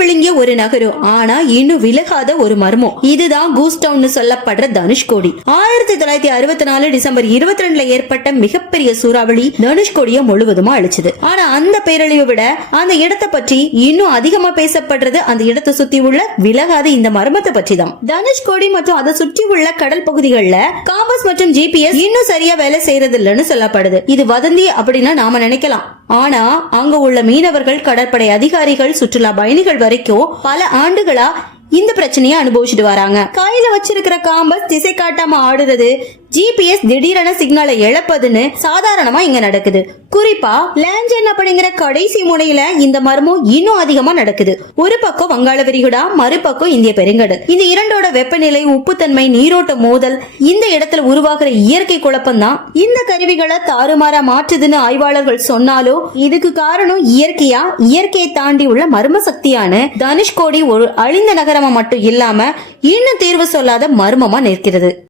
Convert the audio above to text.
விழுங்கிய ஒரு நகரம். ஆனா இன்னும் விலகாத ஒரு மர்மம். இதுதான் கூஸ் டவுன் சொல்லப்படுற தனுஷ்கோடி ஆயிரத்தி தொள்ளாயிரத்தி அறுபத்தி நாலு டிசம்பர் இருபத்தி ரெண்டுல ஏற்பட்ட மிகப்பெரிய சூறாவளி தனுஷ்கோடியை முழுவதுமா அழிச்சது. ஆனா அந்த பேரழிவை விட அந்த இடத்தை பற்றி இன்னும் அதிகமா பேசப்படுறது அந்த இடத்தை சுத்தி உள்ள விலகாத இந்த மர்மத்தை பற்றி தான் தனுஷ்கோடி மற்றும் அதை சுற்றி உள்ள கடல் பகுதிகளில் காம்பஸ் மற்றும் ஜிபிஎஸ் இன்னும் சரியா வேலை செய்யறது இல்லைன்னு சொல்லப்படுது. இது வதந்தி அப்படின்னா நாம நினைக்கலாம். ஆனா அங்க உள்ள மீனவர்கள் கடற்படை அதிகாரிகள் சுற்றுலா பயணிகள் வரைக்கும் பல ஆண்டுகளா இந்த பிரச்சனையை அனுபவிச்சுட்டு வராங்க. கையில வச்சிருக்கிற காம்பஸ் திசை காட்டாம ஆடுறது ஜிபிஎஸ் திடீரென சிக்னலை இழப்பதுன்னு சாதாரணமா இங்க நடக்குது. குறிப்பா லேஞ்சன் அப்படிங்கிற கடைசி முனையில இந்த மர்மம் இன்னும் அதிகமா நடக்குது. ஒரு பக்கம் வங்காள விரிகுடா மறுபக்கம் இந்திய பெருங்கடல். இந்த இரண்டோட வெப்பநிலை உப்புத்தன்மை நீரோட்ட மோதல் இந்த இடத்துல உருவாகிற இயற்கை குழப்பம் தான் இந்த கருவிகளை தாறுமாறா மாற்றுதுன்னு ஆய்வாளர்கள் சொன்னாலும் இதுக்கு காரணம் இயற்கையா? இயற்கையை தாண்டி உள்ள மர்ம சக்தியான தனுஷ்கோடி ஒரு அழிந்த நகரமா மட்டும் இல்லாம இன்னும் தீர்வு சொல்லாத மர்மமா நிற்கிறது.